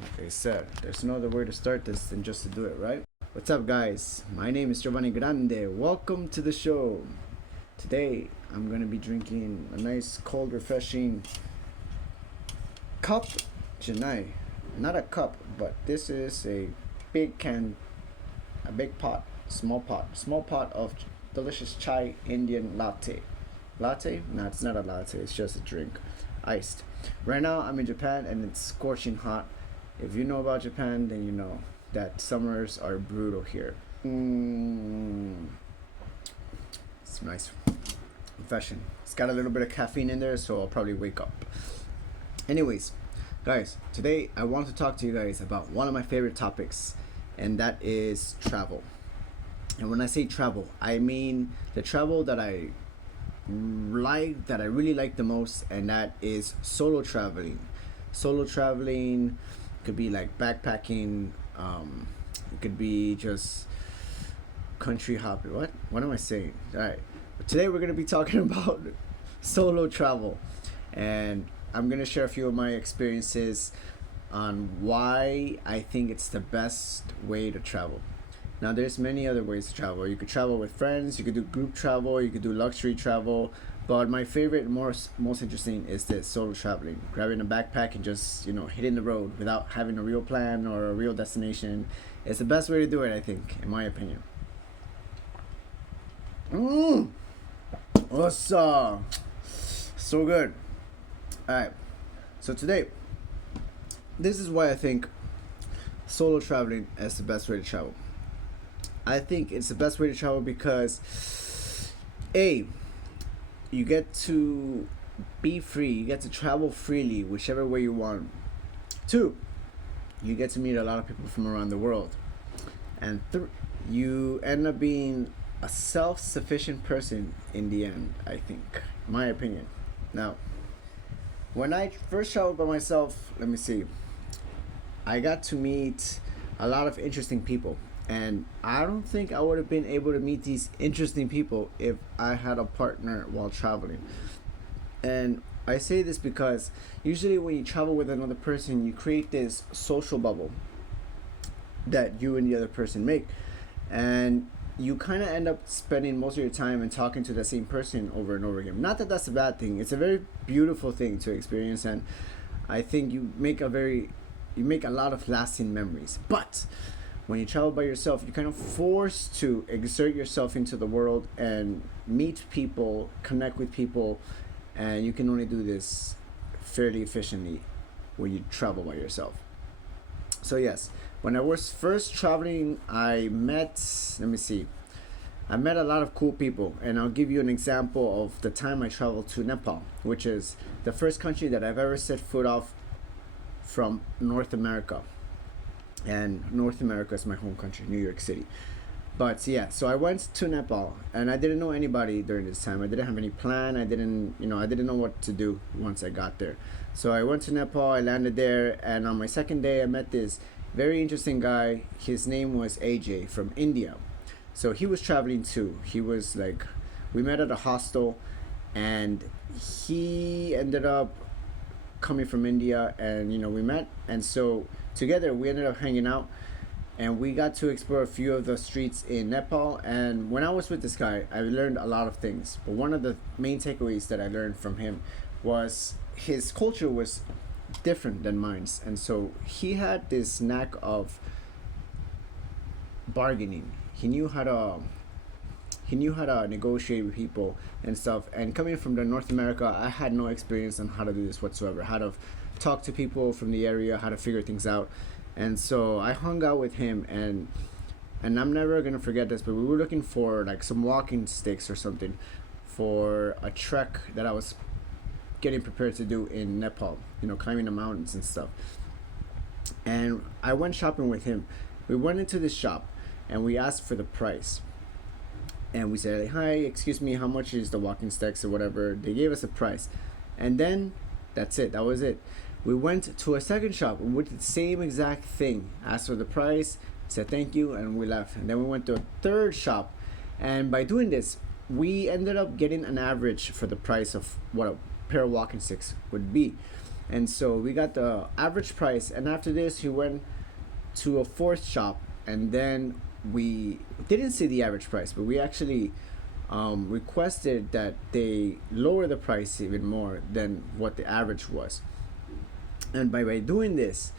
Like I said, there's no other way to start this than just to do it, right? What's up, guys? My name is Giovanni Grande. Welcome to the show. Today, I'm gonna be drinking a nice, cold, refreshing cup Janai. Not a cup, but this is a big can, a big pot, small pot of delicious chai Indian latte. Latte? No, it's not a latte. It's just a drink, iced. Right now, I'm in Japan and it's scorching hot. If you know about Japan, then you know that summers are brutal here. It's nice, refreshing. It's got a little bit of caffeine in there, so I'll probably wake up. Anyways, guys, today I want to talk to you guys about one of my favorite topics, and that is travel. And when I say travel, I mean the travel that I really like the most, and that is solo traveling. Solo traveling could be like backpacking. It could be just country hopping. What am I saying? All right. Today we're gonna be talking about solo travel, and I'm gonna share a few of my experiences on why I think it's the best way to travel. Now, there's many other ways to travel. You could travel with friends, you could do group travel, you could do luxury travel, but my favorite, most interesting is this solo traveling, grabbing a backpack and just hitting the road without having a real plan or a real destination. It's the best way to do it, I think, in my opinion. What's so good. All right. So today, this is why I think solo traveling is the best way to travel. I think it's the best way to travel because A, you get to be free, you get to travel freely whichever way you want. Two, you get to meet a lot of people from around the world. And you end up being a self-sufficient person in the end, I think. My opinion. Now, when I first traveled by myself, let me see, I got to meet a lot of interesting people. And I don't think I would have been able to meet these interesting people if I had a partner while traveling. And I say this because usually when you travel with another person, you create this social bubble that you and the other person make. And you kind of end up spending most of your time and talking to the same person over and over again. Not that that's a bad thing. It's a very beautiful thing to experience, and I think you make a lot of lasting memories. But when you travel by yourself, you're kind of forced to exert yourself into the world and meet people, connect with people, and you can only do this fairly efficiently when you travel by yourself. So yes, when I was first traveling, I met a lot of cool people, and I'll give you an example of the time I traveled to Nepal, which is the first country that I've ever set foot off from North America. And North America is my home country, New York City. But yeah, so I went to Nepal, and I didn't know anybody during this time. I didn't have any plan. I didn't know what to do once I got there. So I went to Nepal. I landed there, and on my second day, I met this very interesting guy. His name was AJ from India. So he was traveling too. We met at a hostel, and he ended up coming from India, and we met, and so together we ended up hanging out, and we got to explore a few of the streets in Nepal. And when I was with this guy, I learned a lot of things, but one of the main takeaways that I learned from him was his culture was different than mine, and so he had this knack of bargaining. He knew how to negotiate with people and stuff. And coming from the North America, I had no experience on how to do this whatsoever. How to talk to people from the area, how to figure things out. And so I hung out with him, and I'm never gonna forget this. But we were looking for like some walking sticks or something for a trek that I was getting prepared to do in Nepal. Climbing the mountains and stuff. And I went shopping with him. We went into this shop, and we asked for the price. And we said, "Hi, excuse me, how much is the walking sticks or whatever?" They gave us a price, and then that's it. That was it. We went to a second shop and we did the same exact thing. Asked for the price, said thank you, and we left. And then we went to a third shop, and by doing this, we ended up getting an average for the price of what a pair of walking sticks would be. And so we got the average price, and after this he went to a fourth shop, and then we didn't see the average price, but we actually requested that they lower the price even more than what the average was. And by doing this,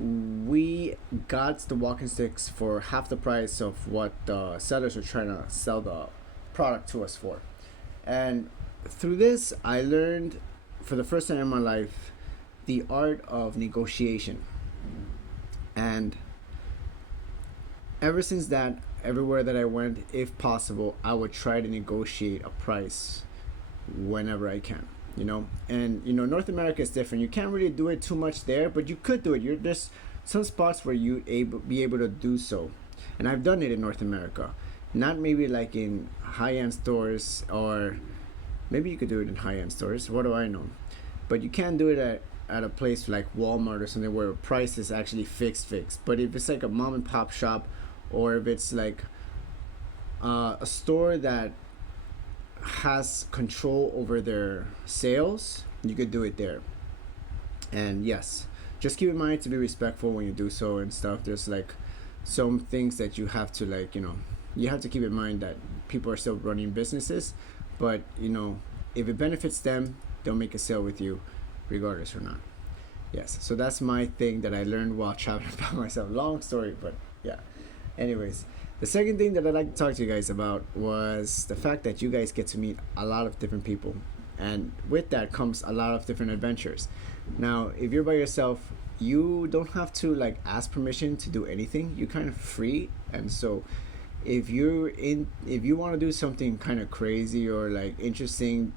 we got the walking sticks for half the price of what the sellers were trying to sell the product to us for. And through this, I learned for the first time in my life the art of negotiation. And ever since that, everywhere that I went, if possible, I would try to negotiate a price whenever I can. And North America is different. You can't really do it too much there, but you could do it. There's some spots where you be able to do so, and I've done it in North America. Not maybe like in high-end stores, or maybe you could do it in high-end stores. What do I know? But you can't do it at a place like Walmart or something where price is actually fixed. But if it's like a mom and pop shop, or if it's like a store that has control over their sales, you could do it there. And yes, just keep in mind to be respectful when you do so and stuff. There's like some things that you have to you have to keep in mind that people are still running businesses, but if it benefits them, they'll make a sale with you regardless or not. Yes, so that's my thing that I learned while traveling by myself. Long story, but yeah. Anyways, the second thing that I'd like to talk to you guys about was the fact that you guys get to meet a lot of different people. And with that comes a lot of different adventures. Now, if you're by yourself, you don't have to ask permission to do anything. You're kind of free. And so if you want to do something kind of crazy or interesting,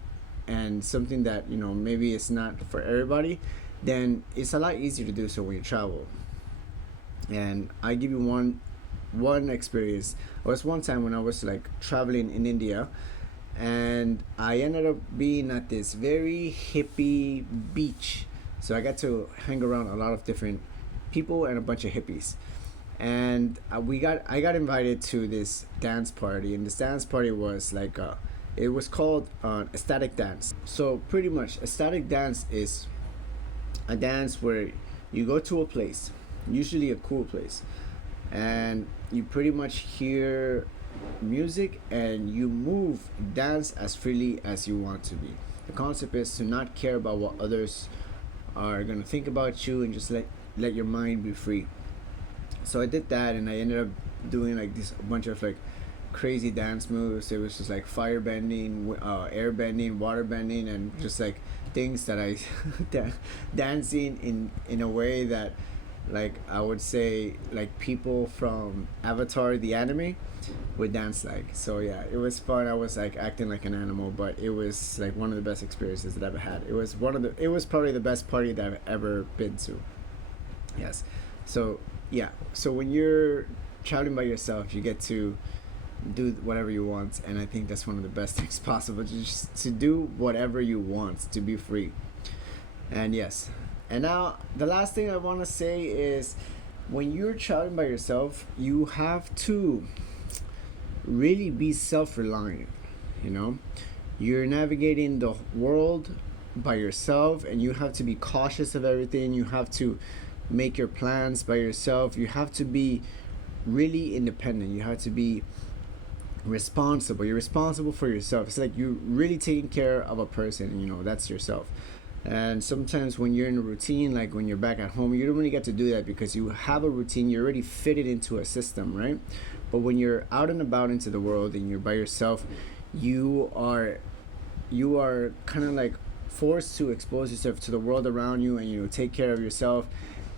and something that maybe it's not for everybody, then it's a lot easier to do so when you travel. And I give you one experience. It was one time when I was traveling in India, and I ended up being at this very hippie beach. So I got to hang around a lot of different people and a bunch of hippies. And I got invited to this dance party, and this dance party was it was called ecstatic dance. So pretty much ecstatic dance is a dance where you go to a place, usually a cool place, and you pretty much hear music and you dance as freely as you want to be. The concept is to not care about what others are going to think about you, and just let your mind be free. So I did that, and I ended up doing this a bunch of crazy dance moves. It was just fire bending, air bending, water bending, and just things that I dancing in a way that I would say people from Avatar the anime would dance So yeah, it was fun. I was acting like an animal, but it was one of the best experiences that I've ever had. It was probably the best party that I've ever been to. Yes. So yeah, so when you're traveling by yourself, you get to do whatever you want, and I think that's one of the best things possible, just to do whatever you want, to be free. And yes, and now the last thing I want to say is, when you're traveling by yourself, you have to really be self-reliant. You're navigating the world by yourself, and you have to be cautious of everything. You have to make your plans by yourself. You have to be really independent. You have to be responsible. You're responsible for yourself. It's you're really taking care of a person, that's yourself. And sometimes when you're in a routine, when you're back at home, you don't really get to do that because you have a routine. You're already fitted into a system, right? But when you're out and about into the world and you're by yourself, you are kind of forced to expose yourself to the world around you, and take care of yourself.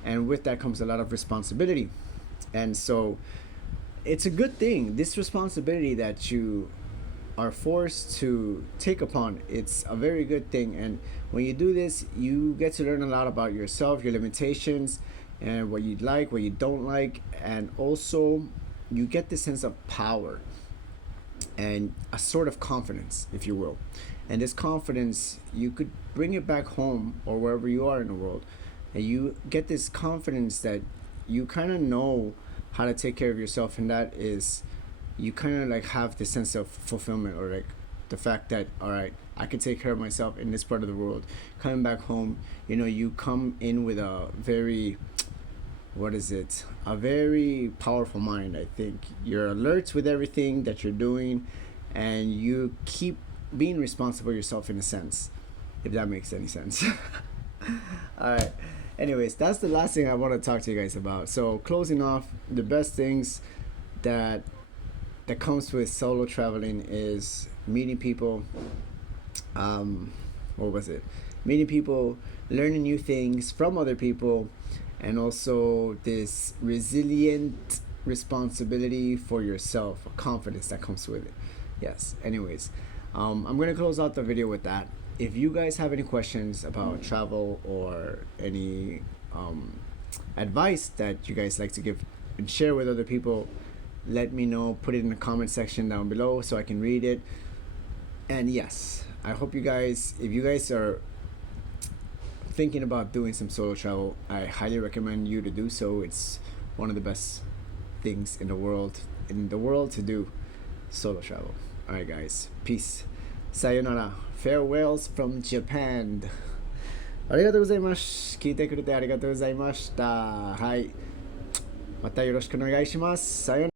And with that comes a lot of responsibility. And so it's a good thing, this responsibility that you are forced to take upon. It's a very good thing. And when you do this, you get to learn a lot about yourself, your limitations, and what you like, what you don't like. And also you get this sense of power and a sort of confidence, if you will. And this confidence, you could bring it back home or wherever you are in the world, and you get this confidence that you kind of know how to take care of yourself. And that is, you kind of have this sense of fulfillment, or the fact that, all right, I could take care of myself in this part of the world. Coming back home, you know, you come in with a very, what is it? A very powerful mind, I think. You're alert with everything that you're doing, and you keep being responsible yourself in a sense, if that makes any sense. All right. Anyways, that's the last thing I want to talk to you guys about. So, closing off, the best things that comes with solo traveling is meeting people. What was it? Meeting people, learning new things from other people, and also this resilient responsibility for yourself, confidence that comes with it. Yes. Anyways, I'm gonna close out the video with that. If you guys have any questions about travel or any advice that you guys like to give and share with other people, let me know. Put it in the comment section down below so I can read it. And yes, I hope you guys, if you guys are thinking about doing some solo travel, I highly recommend you to do so. It's one of the best things in the world to do, solo travel. All right, guys, peace, sayonara, farewells from Japan. ありがとうございます。聞いてくれてありがとうございました。はい、またよろしくお願いします。さよなら。